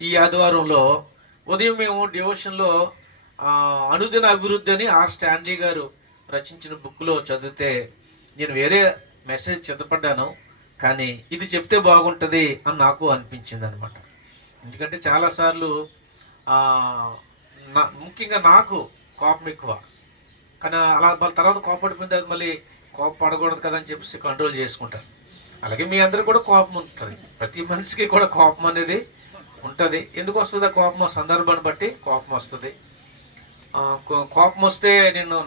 ఈ ఆదివారంలో ఉదయం మేము డివోషన్లో అనుదిన అభివృద్ధి అని ఆర్ స్టాన్లీ గారు రచించిన బుక్లో చదివితే నేను వేరే మెసేజ్ సిద్ధపడ్డాను, కానీ ఇది చెప్తే బాగుంటుంది అని నాకు అనిపించింది అనమాట. ఎందుకంటే చాలాసార్లు ముఖ్యంగా నాకు కోపం ఎక్కువ, కానీ అలా వాళ్ళ తర్వాత కోపడిపోయిన తర్వాత మళ్ళీ కోపం పడకూడదు కదా అని చెప్పేసి కంట్రోల్ చేసుకుంటారు. అలాగే మీ అందరికి కూడా కోపం ఉంటుంది, ప్రతి మనిషికి కూడా కోపం అనేది ఉంటుంది. ఎందుకు వస్తుంది ఆ కోపం? సందర్భాన్ని బట్టి కోపం వస్తుంది. కోపం వస్తే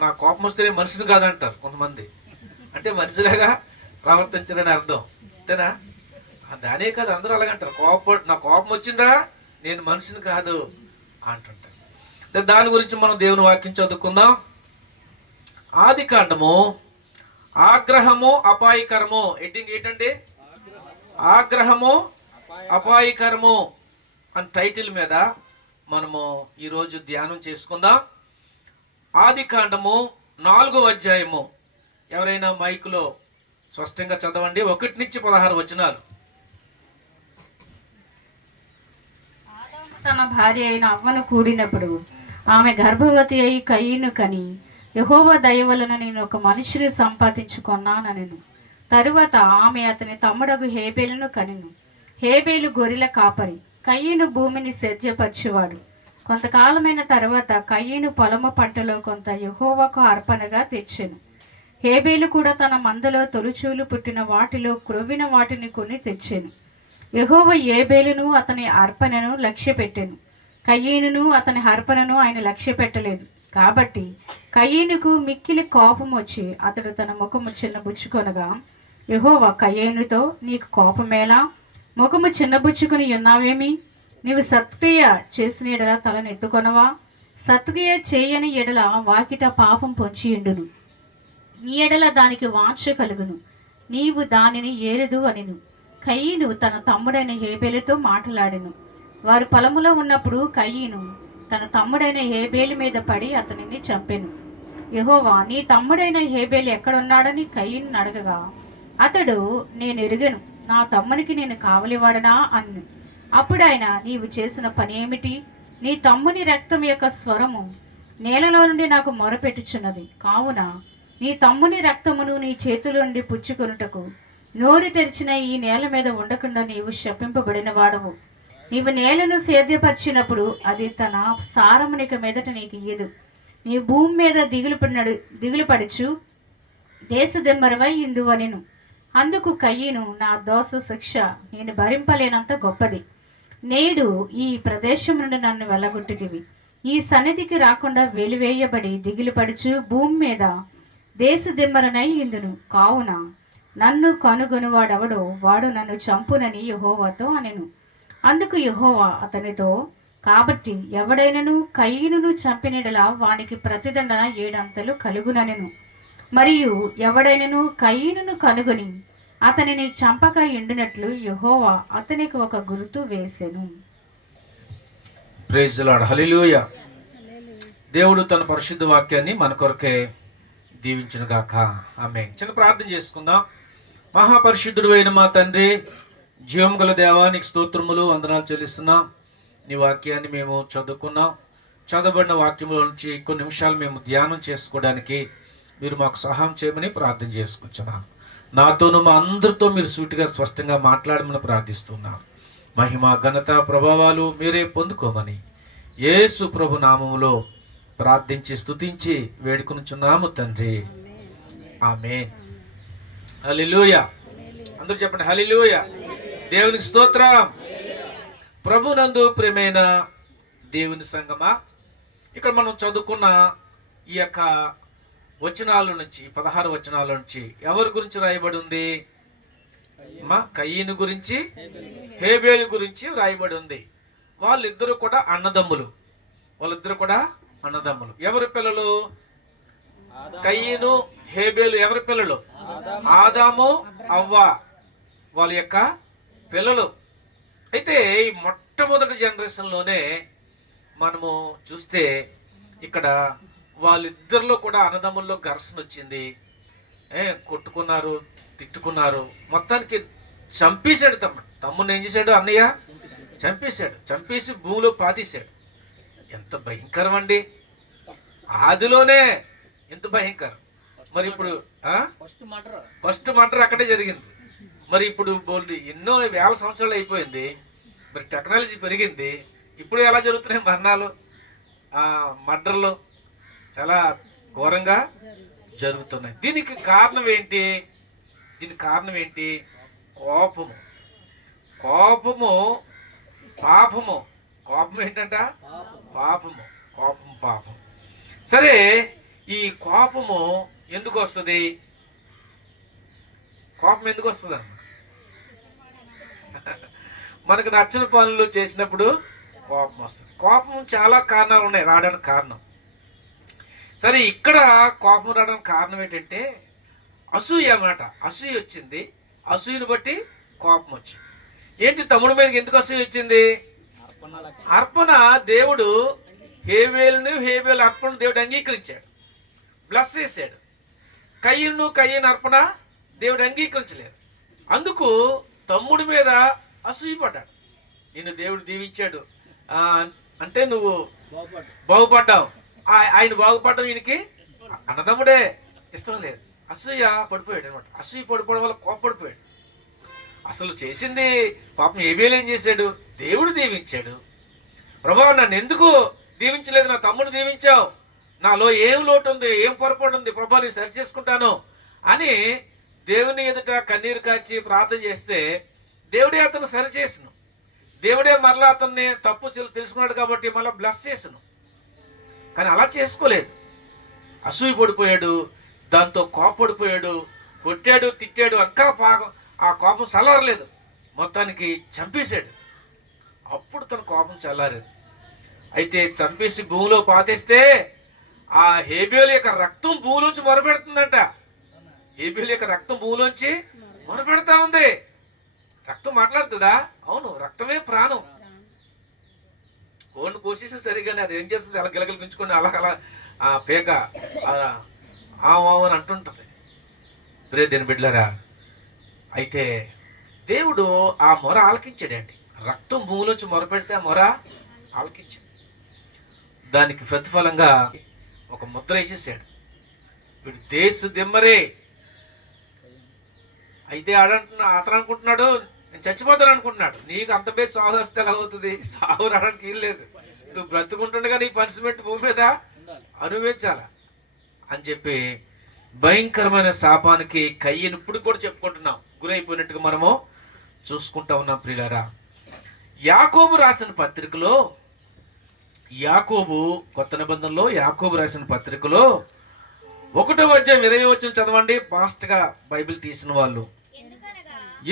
నా కోపం వస్తే నేను మనిషిని కాదంటారు కొంతమంది, అంటే మనిషిలాగా ప్రవర్తించాలని అర్థం, అంతేనా? దానే కాదు, అందరూ అలాగంటారు, నా కోపం వచ్చిందా నేను మనిషిని కాదు అంటుంటారు. దాని గురించి మనం దేవుని వాక్యం చదువుకుందాం. ఆదికాండము ఆగ్రహము అపాయకరము. హెడ్డింగ్ ఏంటంటే ఆగ్రహము అపాయకరము అని టైటిల్ మీద మనము ఈరోజు ధ్యానం చేసుకుందాం. ఆదికాండము 4వ అధ్యాయము. ఎవరైనా మైకులో స్పష్టంగా చదవండి, 1 నుంచి 16 వచనాలు. తన భార్య అయిన అవ్వను కూడినప్పుడు ఆమె గర్భవతి అయి కయీను కని, యెహోవా దయ వలన నేను ఒక మనిషిని సంపాదించుకున్నానెను. తరువాత ఆమె అతని తమ్ముడగు హేబేలును కనెను. హేబేలు గొర్రెల కాపరి, కయీను భూమిని సేద్యపరచువాడు. కొంతకాలమైన తర్వాత కయీను పొలము పంటలో కొంత యెహోవాకు అర్పణగా తెచ్చెను. హేబేలు కూడా తన మందలో తొలుచూలు పుట్టిన వాటిలో క్రొవ్విన వాటిని కొని తెచ్చెను. యెహోవా హేబేలును అతని అర్పణను లక్ష్యపెట్టెను, కయీనును అతని అర్పణను ఆయన లక్ష్య పెట్టలేదు. కాబట్టి కయీనుకు మిక్కిలి కోపం వచ్చి అతడు తన ముఖము చిన్నబుచ్చుకొనగా, యెహోవా కయీనుతో, నీకు కోపమేలా? ముఖము చిన్నబుచ్చుకుని ఉన్నావేమి? నీవు సత్క్రియ చేసిన ఎడల తలనెత్తుకొనవా? సత్క్రియ చేయని ఎడల వాకిట పాపం పొంచియుండును, నీ ఎడల దానికి వాంఛ కలుగును, నీవు దానిని ఏరదు అనెను. కయీను తన తమ్ముడైన హేబేలుతో మాట్లాడెను. వారు పొలములో ఉన్నప్పుడు కయీను తన తమ్ముడైన హేబేలు మీద పడి అతనిని చంపెను. యెహోవా, నీ తమ్ముడైన హేబేలు ఎక్కడున్నాడని కయీను అడగగా, అతడు, నేను ఎరుగను, నా తమ్మునికి నేను కావలివాడనా అన్ను. అప్పుడు ఆయన, నీవు చేసిన పని ఏమిటి? నీ తమ్ముని రక్తం యొక్క స్వరము నేలలో నుండి నాకు మొరపెట్టుచున్నది. కావున నీ తమ్ముని రక్తమును నీ చేతుల నుండి పుచ్చుకొనుటకు నోరు తెరిచిన ఈ నేల మీద ఉండకుండా నీవు శపింపబడిన వాడవు. నీవు నేలను సేద్యపరిచినప్పుడు అది తన సారమునిక మీదట నీకు ఇయ్యదు. నీ భూమి మీద దిగులుపడుచు దేశదెమ్మరవై ఇందువనెను. అందుకు కయీను, నా దోష శిక్ష నేను భరింపలేనంత గొప్పది. నేడు ఈ ప్రదేశం నుండి నన్ను వెళ్ళగొట్టిదివి. ఈ సన్నిధికి రాకుండా వెలివేయబడి దిగులుపడుచు భూమి మీద దేశదిమ్మరనై ఇందును. కావున నన్ను కనుగొనువాడెవడో వాడు నన్ను చంపునని యెహోవాతో అనెను. అందుకు యెహోవా అతనితో, కాబట్టి ఎవడైనను కయీనును చంపినడలా వానికి ప్రతిదండన 7 అంతలు కలుగుననెను. మరియు ఎవడైనను కయీనును కనుగొని అతనిని చంపక ఎండినట్లు యెహోవా అతనికి ఒక గుర్తు వేసెను. Praise the Lord. హల్లెలూయా. దేవుడు తన పరిశుద్ధ వాక్యాన్ని మన కొరకే దీవించును గాక. ఆమేన్. చిన్న ప్రార్థన చేసుకుందాం. మహాపరిశుద్ధుడు అయిన మా తండ్రి, జీవం గల దేవానికి స్తోత్రములు, వందనాలు చెల్లిస్తున్నాం. నీ వాక్యాన్ని మేము చదువుకున్నాం. చదవబడిన వాక్యంలో నుంచి కొన్ని నిమిషాలు మేము ధ్యానం చేసుకోవడానికి మీరు మాకు సహాయం చేయమని ప్రార్థన చేసుకుంటున్నాను. నాతోనూ మా అందరితో మీరు సూటిగా స్పష్టంగా మాట్లాడమని ప్రార్థిస్తున్నాను. మహిమ, ఘనత, ప్రభావాలు మీరే పొందుకోమని యేసు ప్రభు నామములో ప్రార్థించి స్తుతించి వేడుకొనుచున్నాము తండ్రి. ఆమేన్. హల్లెలూయా. అందరూ చెప్పండి హల్లెలూయా. దేవునికి స్తోత్రం. ప్రభునందు ప్రియమైన దేవుని సంగమా, ఇక్కడ మనం చదువుకున్న ఈ యొక్క వచనాల నుంచి, 16 వచనాల నుంచి ఎవరి గురించి రాయబడి ఉంది? కయీను గురించి, హేబేలు గురించి రాయబడి ఉంది. వాళ్ళిద్దరూ కూడా అన్నదమ్ములు. ఎవరి పిల్లలు? కయీను, హేబేలు ఎవరి పిల్లలు? ఆదాము, అవ్వ వాళ్ళ యొక్క పిల్లలు. అయితే ఈ మొట్టమొదటి జనరేషన్లోనే మనము చూస్తే ఇక్కడ వాళ్ళిద్దరిలో కూడా అన్నదమ్ముల్లో ఘర్షణ వచ్చింది. కొట్టుకున్నారు, తిట్టుకున్నారు, మొత్తానికి చంపేశాడు తమ్ముడిని. ఏం చేశాడు అన్నయ్య? చంపేసి భూమిలో పాతేశాడు. ఎంత భయంకరం అండి! ఆదిలోనే ఎంత భయంకరం. మరి ఇప్పుడు ఫస్ట్ మర్డర్ అక్కడే జరిగింది. మరి ఇప్పుడు ఎన్నో వేల సంవత్సరాలు అయిపోయింది, మరి టెక్నాలజీ పెరిగింది, ఇప్పుడు ఎలా జరుగుతున్నాయి మరణాలు, మర్డర్లు చాలా ఘోరంగా జరుగుతున్నాయి. దీనికి కారణం ఏంటి? కోపము. పాపము. కోపం ఏంటంట? పాపం. సరే, ఈ కోపము ఎందుకు వస్తుంది? కోపం ఎందుకు వస్తుంది అన్న? మనకు నచ్చిన పనులు చేసినప్పుడు కోపం వస్తుంది. కోపం చాలా కారణాలు ఉన్నాయి రావడానికి కారణం. సరే, ఇక్కడ కోపం రావడానికి కారణం ఏంటంటే అసూయ అన్నమాట. అసూయ వచ్చింది, అసూయను బట్టి కోపం వచ్చింది. ఏంటి తమ్ముడి మీదకి ఎందుకు అసూయ వచ్చింది? అర్పణ దేవుడు హేబేలు అర్పణ దేవుడు అంగీకరించాడు, బ్లెస్ చేశాడు. కయ్యను అర్పణ దేవుడు అంగీకరించలేదు. అందుకు తమ్ముడి మీద అసూయపడ్డాడు. నిన్ను దేవుడు దీవించాడు అంటే నువ్వు బాగుపడ్డావు, ఆయన బాగుపడ్డావు, ఈయనకి అన్నదమ్ముడే ఇష్టం లేదు. అసూయ పడిపోయాడు అనమాట. అసూయ పడిపోవడం వల్ల కోపడిపోయాడు. అసలు చేసింది పాపం హేబేలు ఏం చేశాడు? దేవుడు దీవించాడు. ప్రభువా, నన్ను ఎందుకు దీవించలేదు? నా తమ్ముడు దీవించావు, నాలో ఏం లోటు ఉంది, ఏం పొరపాటు ఉంది, ప్రభువా నేను సరి చేసుకుంటాను అని దేవుని ఎదుట కన్నీరు కాచి ప్రార్థన చేస్తే దేవుడే అతను సరి చేసును. దేవుడే మరలా అతన్ని తప్పు తెలుసుకున్నాడు కాబట్టి మళ్ళీ బ్లెస్ చేసును. కానీ అలా చేసుకోలేదు. అసూయ పడిపోయాడు, దాంతో కోపడిపోయాడు, కొట్టాడు, తిట్టాడు. ఇంకా ఆ కోపం చల్లారలేదు, మొత్తానికి చంపేశాడు. అప్పుడు తన కోపం చల్లారేది. అయితే చంపేసి భూమిలో పాతేస్తే ఆ హేబేలు యొక్క రక్తం భూమిలోంచి మొరపెడుతుందంట. హేబేలు యొక్క రక్తం భూమిలోంచి మొరపెడతా ఉంది. రక్తం మాట్లాడుతుందా? అవును, రక్తమే ప్రాణం. కోడిని కోసేసి సరిగానే అది ఏం చేస్తుంది? అలా గిలగిల పెంచుకొని అలా ఆ పేక అని అంటుంటుంది. ప్రియదేని బిడ్డలారా, అయితే దేవుడు ఆ మొర ఆలకించాడండి. రక్తం భూమిలోంచి మొర పెడితే ఆ మొర ఆలకించాడు. దానికి ప్రతిఫలంగా ఒక ముద్ర వేసేసాడు. వీడు దేశ దిమ్మరే. అయితే అతను అనుకుంటున్నాడు నేను చచ్చిపోతాను అనుకుంటున్నాడు. నీకు అంత పేరు సాగు వస్తే ఎలా అవుతుంది? సాగు రావడానికి ఏం లేదు. నువ్వు బ్రతుకుంటుండగా నీ పనిష్మెంట్ భూమి మీద అనుభవించాల అని చెప్పి భయంకరమైన శాపానికి కయ్యను ఇప్పుడు కూడా చెప్పుకుంటున్నాం, గురైపోయినట్టుగా మనము చూసుకుంటా ఉన్నాం. ప్రియులారా, యాకోబు రాసిన పత్రికలో, కొత్త నిబంధనలో యాకోబు రాసిన పత్రికలో 1వ అధ్యాయం 20వ వచనం చదవండి ఫాస్ట్గా బైబిల్ తీసిన వాళ్ళు.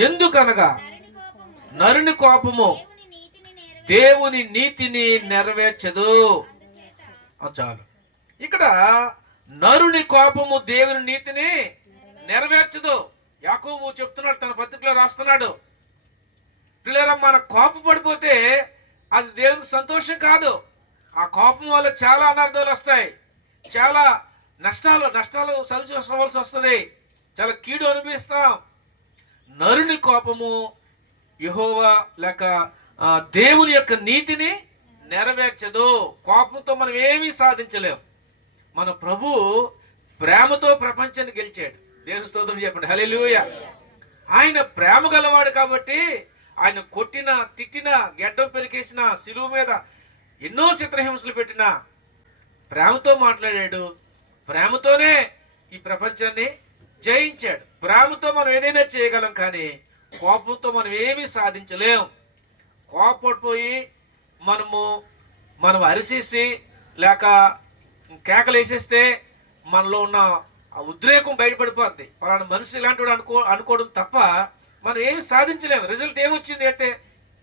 ఎందుకనగా నరుని కోపము దేవుని నీతిని నెరవేర్చదు. చాలు. ఇక్కడ నరుని కోపము దేవుని నీతిని నెరవేర్చదు. యాకోబు చెప్తున్నాడు, తన పత్రికలో రాస్తున్నాడు. పిల్లరా, మన కోపం పడిపోతే అది దేవునికి సంతోషం కాదు. ఆ కోపం వల్ల చాలా అనర్థాలు వస్తాయి, చాలా నష్టాలు సరి చేసుకోవాల్సి వస్తుంది, చాలా కీడు అనుభవిస్తాం. నరుని కోపము యెహోవా లేక దేవుని యొక్క నీతిని నెరవేర్చదు. కోపంతో మనం ఏమీ సాధించలేం. మన ప్రభు ప్రేమతో ప్రపంచాన్ని గెలిచాడు. దేవుని స్తోత్రం చెప్పండి, హల్లెలూయా. ఆయన ప్రేమ గలవాడు కాబట్టి ఆయన కొట్టిన, తిట్టిన, గెడ్డం పెరికేసిన, శిలువ మీద ఎన్నో చిత్రహింసలు పెట్టిన ప్రేమతో మాట్లాడాడు. ప్రేమతోనే ఈ ప్రపంచాన్ని జయించాడు. ప్రేమతో మనం ఏదైనా చేయగలం, కానీ కోపంతో మనం ఏమీ సాధించలేం. కోపడిపోయి మనం అరిసేసి లేక కేకలు వేసేస్తే మనలో ఉన్న ఆ ఉద్రేకం బయటపడిపోద్ది. పలానా మనిషి ఇలాంటి వాడు అనుకోవడం తప్ప మనం ఏమి సాధించలేము. రిజల్ట్ ఏమొచ్చింది అంటే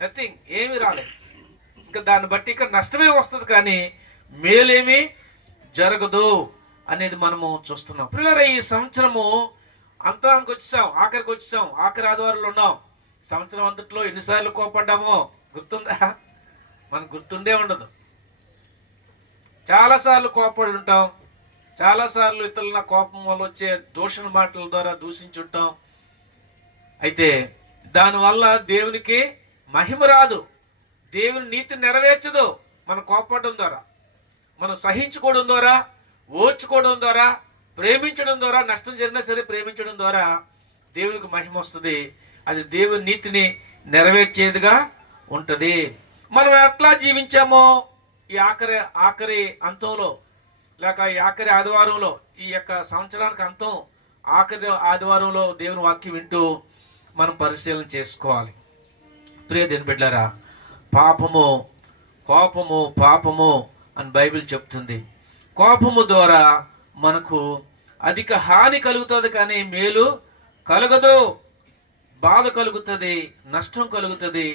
నథింగ్, ఏమీ రాలేదు. ఇంకా దాన్ని బట్టి ఇక్కడ నష్టమే వస్తుంది, కానీ మేలేమీ జరగదు అనేది మనము చూస్తున్నాం. పిల్లలు, ఈ సంవత్సరము అంతానికి వచ్చేసాం, ఆఖరి ఆదివారంలో ఉన్నాం. సంవత్సరం అంతట్లో ఎన్నిసార్లు కోపడ్డామో గుర్తుందా? మనకు గుర్తుండే ఉండదు. చాలాసార్లు కోపడి ఉంటాం, చాలాసార్లు ఇతరుల కోపం వల్ల వచ్చే దూషణ మాటల ద్వారా దూషించుంటాం. అయితే దానివల్ల దేవునికి మహిమ రాదు. దేవుని నీతిని నెరవేర్చదు. మనం కోపపడడం ద్వారా, మనం సహించుకోవడం ద్వారా, ఓర్చుకోవడం ద్వారా, ప్రేమించడం ద్వారా, నష్టం జరిగినా సరే ప్రేమించడం ద్వారా దేవునికి మహిమ వస్తుంది. అది దేవుని నీతిని నెరవేర్చేదిగా ఉంటుంది. మనం ఎట్లా జీవించామో ఈ ఆఖరి అంతంలో, లేక ఈ ఆఖరి ఆదివారంలో, ఈ యొక్క సంవత్సరానికి అంతం ఆఖరి ఆదివారంలో దేవుని వాక్యం వింటూ మనం పరిశీలన చేసుకోవాలి. ప్రియ దేవుని బిడ్డలారా, పాపము, కోపము పాపము అని బైబిల్ చెప్తుంది. కోపము ద్వారా మనకు అధిక హాని కలుగుతుంది, కానీ మేలు కలగదు. బాధ కలుగుతుంది, నష్టం కలుగుతుంది.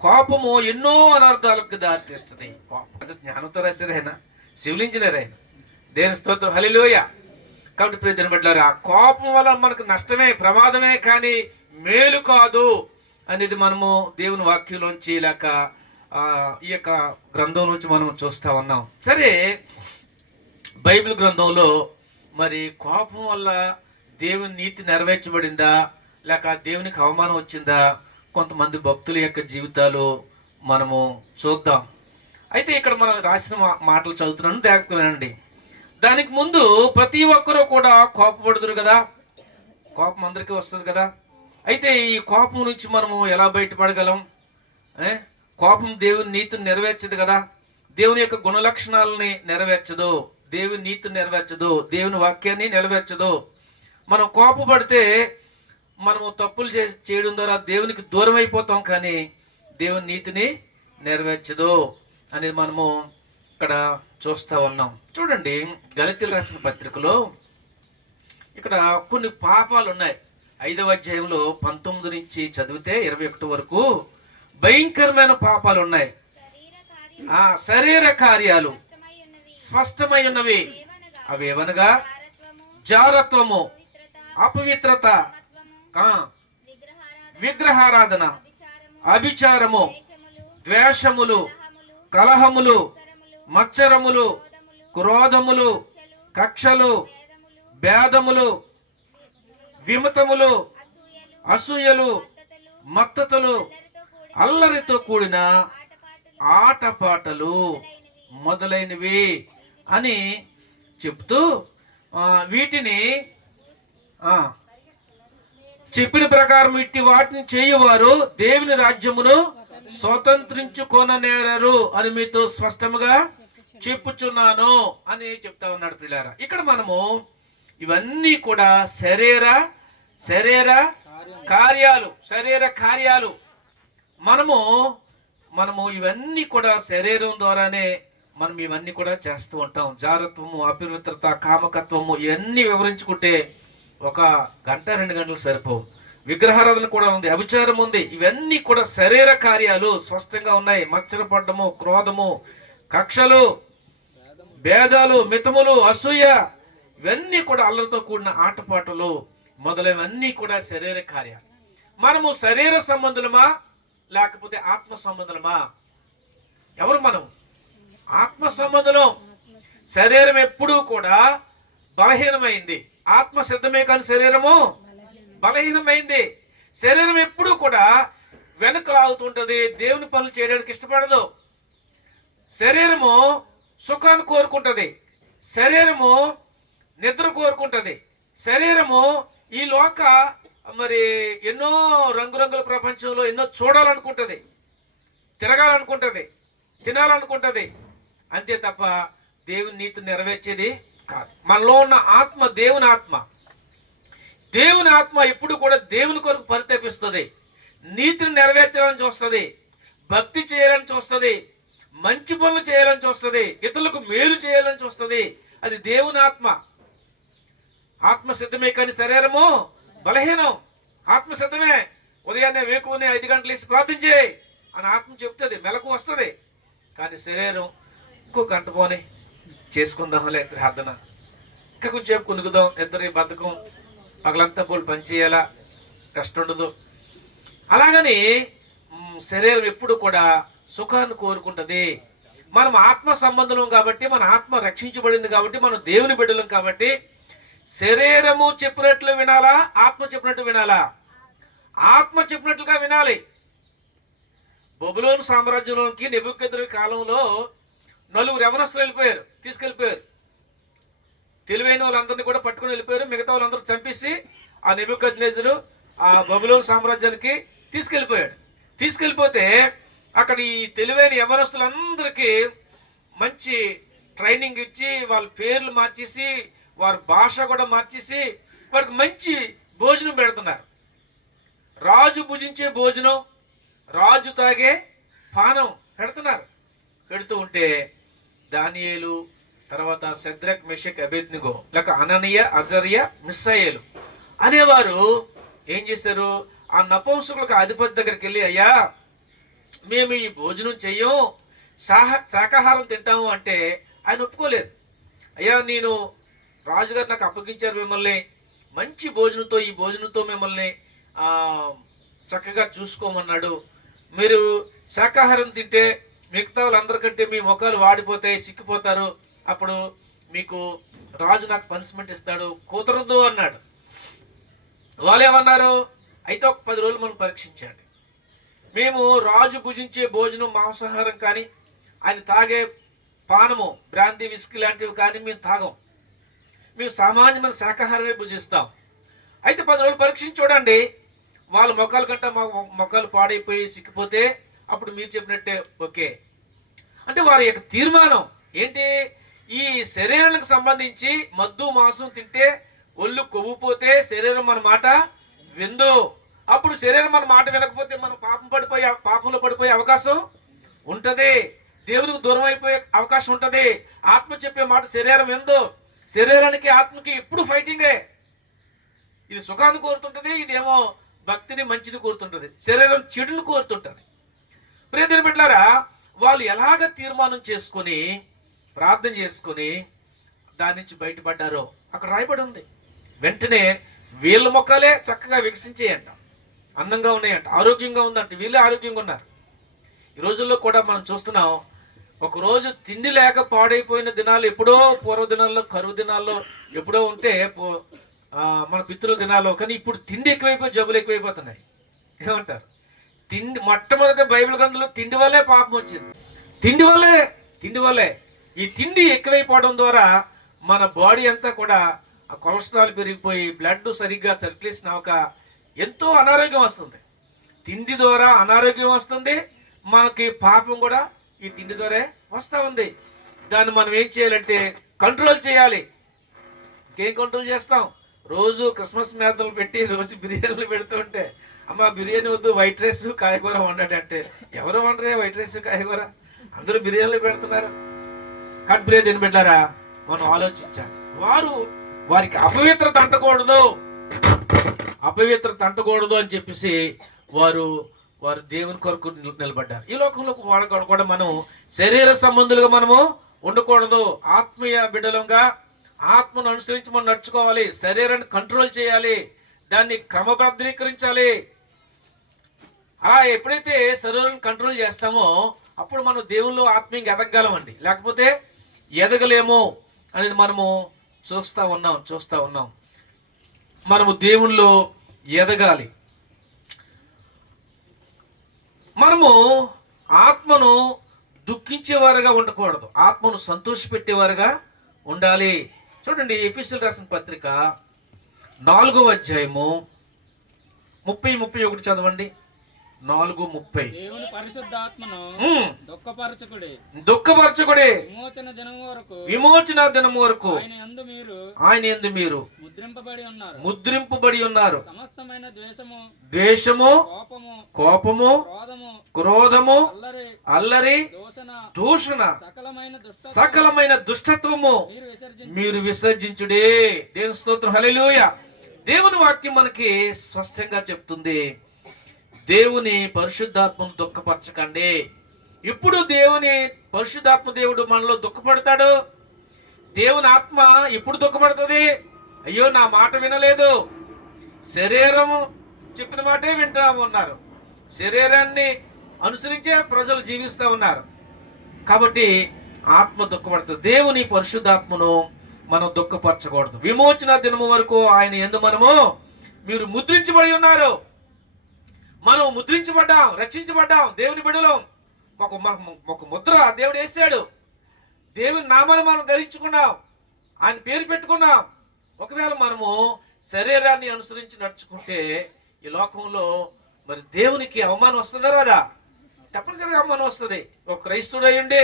కోపము ఎన్నో అనర్థాలకు దారితీస్తుంది. కోపం జ్ఞానంతో రాశారైనా, సివిల్ ఇంజనీర్ అయినా, దేని స్తోత్రం, హల్లెలూయా. కాబట్టి ప్రియ దేవుని బిడ్డలారా, కోపం వల్ల మనకు నష్టమే, ప్రమాదమే, కానీ మేలు కాదు అనేది మనము దేవుని వాక్యంలోంచి లేక ఈ యొక్క గ్రంథం నుంచి మనం చూస్తా ఉన్నాం. సరే, బైబిల్ గ్రంథంలో మరి కోపం వల్ల దేవుని నీతి నెరవేర్చబడిందా, లేక దేవునికి అవమానం వచ్చిందా, కొంతమంది భక్తుల యొక్క జీవితాలు మనము చూద్దాం. అయితే ఇక్కడ మనం రాసిన మాటలు చదువుతున్నాను, జాగ్రత్తగా వినండి. దానికి ముందు ప్రతి ఒక్కరూ కూడా కోపపడుదురు కదా, కోపం అందరికీ వస్తుంది కదా. అయితే ఈ కోపం నుంచి మనము ఎలా బయటపడగలం? కోపం దేవుని నీతిని నెరవేర్చదు కదా, దేవుని యొక్క గుణలక్షణాలని నెరవేర్చదు, దేవుని నీతిని నెరవేర్చదు, దేవుని వాక్యాన్ని నెరవేర్చదు. మనం కోపపడితే మనము తప్పులు చేయడం ద్వారా దేవునికి దూరం అయిపోతాం, కానీ దేవుని నీతిని నెరవేర్చదు అనేది మనము ఇక్కడ చూస్తూ ఉన్నాం. చూడండి, గలతీయులకు రాసిన పత్రికలో ఇక్కడ కొన్ని పాపాలు ఉన్నాయి. 5వ అధ్యాయంలో 19 నుంచి చదివితే 21 వరకు భయంకరమైన పాపాలు ఉన్నాయి. శరీర కార్యాలు స్పష్టమై ఉన్నవి. అవి ఏవనగా జారత్వము, అపవిత్రత, విగ్రహారాధన, అభిచారము, ద్వేషములు, కలహములు, మత్సరములు, క్రోధములు, కక్షలు, భేదములు, విమతములు, అసూయలు, మత్తతులు, అల్లరితో కూడిన ఆటపాటలు మొదలైనవి అని చెప్తూ వీటిని చెప్పిన ప్రకారం ఇట్టి వాటిని చేయువారు దేవుని రాజ్యమును స్వతంత్రించుకొననేరరు అని మీతో స్పష్టముగా చెప్పుచున్నాను అని చెప్తా ఉన్నాడు. ప్రియులారా, ఇక్కడ మనము ఇవన్నీ కూడా శరీర కార్యాలు మనము ఇవన్నీ కూడా శరీరం ద్వారానే మనం ఇవన్నీ కూడా చేస్తూ ఉంటాం. జారత్వము, అపవిత్రత, కామకత్వము, ఇవన్నీ వివరించుకుంటే 1 గంట 2 గంటలు సరిపోవు. విగ్రహారాధన కూడా ఉంది, అభిచారం ఉంది. ఇవన్నీ కూడా శరీర కార్యాలు స్పష్టంగా ఉన్నాయి. మత్సరపడ్డము, క్రోధము, కక్షలు, భేదాలు, మితములు, అసూయ, ఇవన్నీ కూడా అల్లరితో కూడిన ఆటపాటలు మొదలైనవన్నీ కూడా శరీర కార్యాలు. మనము శరీర సంబంధులమా లేకపోతే ఆత్మ సంబంధులమా? ఎవరు మనం? ఆత్మ సంబంధులం. శరీరం ఎప్పుడూ కూడా బలహీనమైంది, ఆత్మ సిద్ధమే కానీ శరీరము బలహీనమైంది. శరీరం ఎప్పుడూ కూడా వెనక లాగుతుంటది, దేవుని పనులు చేయడానికి ఇష్టపడదు. శరీరము సుఖాన్ని కోరుకుంటది, శరీరము నిద్ర కోరుకుంటది, శరీరము ఈ లోక మరి ఎన్నో రంగురంగుల ప్రపంచంలో ఎన్నో చూడాలనుకుంటది, తిరగాలనుకుంటది, తినాలనుకుంటది. అంతే తప్ప దేవుని నీతిని నెరవేర్చేది కాదు. మనలో ఉన్న ఆత్మ దేవుని ఆత్మ. దేవుని ఆత్మ ఎప్పుడు కూడా దేవుని కొరకు పరితపిస్తుంది, నీతిని నెరవేర్చాలని చూస్తుంది, భక్తి చేయాలని చూస్తుంది, మంచి పనులు చేయాలని చూస్తుంది, ఇతరులకు మేలు చేయాలని చూస్తుంది. అది దేవుని ఆత్మ. ఆత్మ సిద్ధమే కానీ శరీరము బలహీనం. ఆత్మ సిద్ధమే, ఉదయాన్నే వేకువనే 5 గంటలు వేసి ప్రార్థించే అని ఆత్మ చెప్తుంది, మెలకు వస్తుంది. కానీ శరీరం ఇంకో గంట పోనీ చేసుకుందాంలే ప్రార్థన, ఇంకా కొంచెం కొనుక్కుదాం, నిద్ర బద్ధకం, పగలంతా పోలు పనిచేయాలా, రెస్ట్ ఉండదు. అలాగని శరీరం ఎప్పుడు కూడా సుఖాన్ని కోరుకుంటుంది. మనం ఆత్మ సంబంధం కాబట్టి, మన ఆత్మ రక్షించబడింది కాబట్టి, మనం దేవుని బిడ్డలం కాబట్టి శరీరము చెప్పినట్లు వినాలా, ఆత్మ చెప్పినట్టు వినాలా? ఆత్మ చెప్పినట్లుగా వినాలి. బబులోను సామ్రాజ్యంలోకి నెబుకద్నెజరు కాలంలో నలుగురు యవనస్తులు తీసుకెళ్ళిపోయారు. తెలివైన వాళ్ళందరినీ కూడా పట్టుకుని వెళ్ళిపోయారు. మిగతా వాళ్ళందరూ చంపేసి ఆ నెబుకద్నెజరు ఆ బబులోను సామ్రాజ్యానికి తీసుకెళ్ళిపోతే అక్కడ ఈ తెలివైన యవనస్తులందరికీ మంచి ట్రైనింగ్ ఇచ్చి వాళ్ళ పేర్లు మార్చేసి వారి భాష కూడా మార్చేసి వారికి మంచి భోజనం పెడుతున్నారు. రాజు భుజించే భోజనం, రాజు తాగే పానం పెడుతూ ఉంటే దానియేలు, తర్వాత షద్రక్, మెషక్, అబేద్నెగో, లేక అననీయ, అజర్య, మిస్సాయేలు అనేవారు ఏం చేశారు? ఆ నపుంసకులకు అధిపతి దగ్గరికి వెళ్ళి, అయ్యా మేము ఈ భోజనం చెయ్యం, శాకాహారం తింటాము అంటే ఆయన ఒప్పుకోలేదు. అయ్యా నేను రాజుగారు నాకు అప్పగించారు మిమ్మల్ని మంచి భోజనంతో, ఈ భోజనంతో మిమ్మల్ని చక్కగా చూసుకోమన్నాడు. మీరు శాకాహారం తింటే మిగతా వాళ్ళందరికంటే మీ ముఖాలు వాడిపోతాయి, సిక్కిపోతారు, అప్పుడు మీకు రాజు నాకు పనిష్మెంట్ ఇస్తాడు, కుదరదు అన్నాడు. వాళ్ళు ఏమన్నారు? అయితే ఒక 10 రోజులు మనం పరీక్షించండి. మేము రాజు భుజించే భోజనం, మాంసాహారం కానీ ఆయన తాగే పానము, బ్రాంతి, విస్కీ లాంటివి కానీ మేము తాగం. మేము సామాన్యమైన శాకాహారమే భుజిస్తాం. అయితే 10 రోజులు పరీక్షించి చూడండి. వాళ్ళ మొక్కల కంటే మా మొక్కలు పాడైపోయి సిక్కిపోతే అప్పుడు మీరు చెప్పినట్టే ఓకే. అంటే వారి యొక్క తీర్మానం ఏంటి? ఈ శరీరానికి సంబంధించి మద్దు మాంసం తింటే ఒళ్ళు కొవ్వుపోతే శరీరం మన మాట విందు. అప్పుడు శరీరం మన మాట వినకపోతే మనం పాపంలో పడిపోయే అవకాశం ఉంటుంది, దేవునికి దూరం అయిపోయే అవకాశం ఉంటుంది. ఆత్మ చెప్పే మాట శరీరం విందు. శరీరానికి ఆత్మకి ఎప్పుడు ఫైటింగే. ఇది సుఖాన్ని కోరుతుంటది, ఇదేమో భక్తిని, మంచిని కోరుతుంటది. శరీరం చెడుని కోరుతుంటది. ప్రియదేవుని బిడ్డలారా, వాళ్ళు ఎలాగ తీర్మానం చేసుకొని ప్రార్థన చేసుకొని దాని నుంచి బయటపడ్డారో అక్కడ రాయబడి ఉంది. వెంటనే వీళ్ళ మొక్కలే చక్కగా వికసించేయంట, అందంగా ఉన్నాయంట, ఆరోగ్యంగా ఉందంట. వీళ్ళే ఆరోగ్యంగా ఉన్నారు. ఈ రోజుల్లో కూడా మనం చూస్తున్నాం, ఒకరోజు తిండి లేక పాడైపోయిన దినాలు ఎప్పుడో పూర్వ దినాల్లో, కరువు దినాల్లో ఎప్పుడో ఉంటే మన పితృల దినాల్లో. కానీ ఇప్పుడు తిండి ఎక్కువైపోయి జబ్బులు ఎక్కువైపోతున్నాయి. ఏమంటారు? తిండి మొట్టమొదట బైబిల్ గ్రంథంలో తిండి వల్లే పాపం వచ్చింది. తిండి వల్లే ఈ తిండి ఎక్కువైపోవడం ద్వారా మన బాడీ అంతా కూడా కొలెస్ట్రాల్ పెరిగిపోయి బ్లడ్ సరిగ్గా సర్క్యులేషన్ అవ్వక ఎంతో అనారోగ్యం వస్తుంది. తిండి ద్వారా అనారోగ్యం వస్తుంది, మనకి పాపం కూడా ఈ తిండి ద్వారా వస్తూ ఉంది. దాన్ని మనం ఏం చేయాలంటే కంట్రోల్ చేయాలి. ఇంకేం కంట్రోల్ చేస్తాం? రోజు క్రిస్మస్ మేతలు పెట్టి రోజు బిర్యానీలు పెడుతూ ఉంటే, అమ్మ బిర్యానీ వద్దు, వైట్ రైస్ కాయగూర వండటం అంటే ఎవరు వండరే వైట్ రైస్ కాయగూర, అందరూ బిర్యానీలు పెడుతున్నారు. కానీ ప్రియదేవుని బిడ్డలారా, మనం ఆలోచించాలి. వారికి అపవిత్రత అంటకూడదు అని చెప్పేసి వారు దేవుని కొరకు నిలబడ్డారు. ఈ లోకంలో కూడా మనం శరీర సంబంధులుగా మనము ఉండకూడదు. ఆత్మీయ బిడ్డలుగా ఆత్మను అనుసరించి మనం నడుచుకోవాలి. శరీరాన్ని కంట్రోల్ చేయాలి, దాన్ని క్రమబద్ధీకరించాలి. అలా ఎప్పుడైతే శరీరాన్ని కంట్రోల్ చేస్తామో అప్పుడు మనం దేవుల్లో ఆత్మీయంగా ఎదగగలమండి. లేకపోతే ఎదగలేము అనేది మనము చూస్తూ ఉన్నాం. మనము దేవుల్లో ఎదగాలి. మనము ఆత్మను దుఃఖించేవారుగా ఉండకూడదు, ఆత్మను సంతోషపెట్టేవారుగా ఉండాలి. చూడండి, ఎఫెసీయులకు రాసిన పత్రిక 4వ అధ్యాయము 30-31 చదవండి. 4:30. దేవుని పరిశుద్ధాత్మను దుఃఖపరచుకుడే విమోచన దినము వరకు ఆయన యందు మీరు ముద్రింపబడి ఉన్నారు. సమస్తమైన ద్వేషము, కోపము, క్రోధము, అల్లరి, దూషణ, సకలమైన దుష్టత్వము మీరు విసర్జించుడే. దేవుని స్తోత్రం, హల్లెలూయా. దేవుని వాక్యం మనకి స్పష్టంగా చెప్తుంది, దేవుని పరిశుద్ధాత్మను దుఃఖపరచకండి. ఇప్పుడు దేవుని పరిశుద్ధాత్మ దేవుడు మనలో దుఃఖపడతాడు. దేవుని ఆత్మ ఇప్పుడు దుఃఖపడుతుంది, అయ్యో నా మాట వినలేదు. శరీరము చెప్పిన మాటే వింటూ ఉన్నారు, శరీరాన్ని అనుసరించే ప్రజలు జీవిస్తూ ఉన్నారు. కాబట్టి ఆత్మ దుఃఖపడుతుంది. దేవుని పరిశుద్ధాత్మను మనం దుఃఖపరచకూడదు. విమోచన దినము వరకు ఆయన యందు మీరు ముద్రించబడి ఉన్నారు. మనం ముద్రించబడ్డాం, రక్షించబడ్డాం, దేవుని బిడ్డలం. ఒక ముద్ర దేవుడు వేసాడు. దేవుని నామాన్ని మనం ధరించుకున్నాం, ఆయన పేరు పెట్టుకున్నాం. ఒకవేళ మనము శరీరాన్ని అనుసరించి నడుచుకుంటే ఈ లోకంలో మరి దేవునికి అవమానం వస్తుందా రాదా? తప్పనిసరిగా అవమానం వస్తుంది. ఒక క్రైస్తవుడు అయ్యండి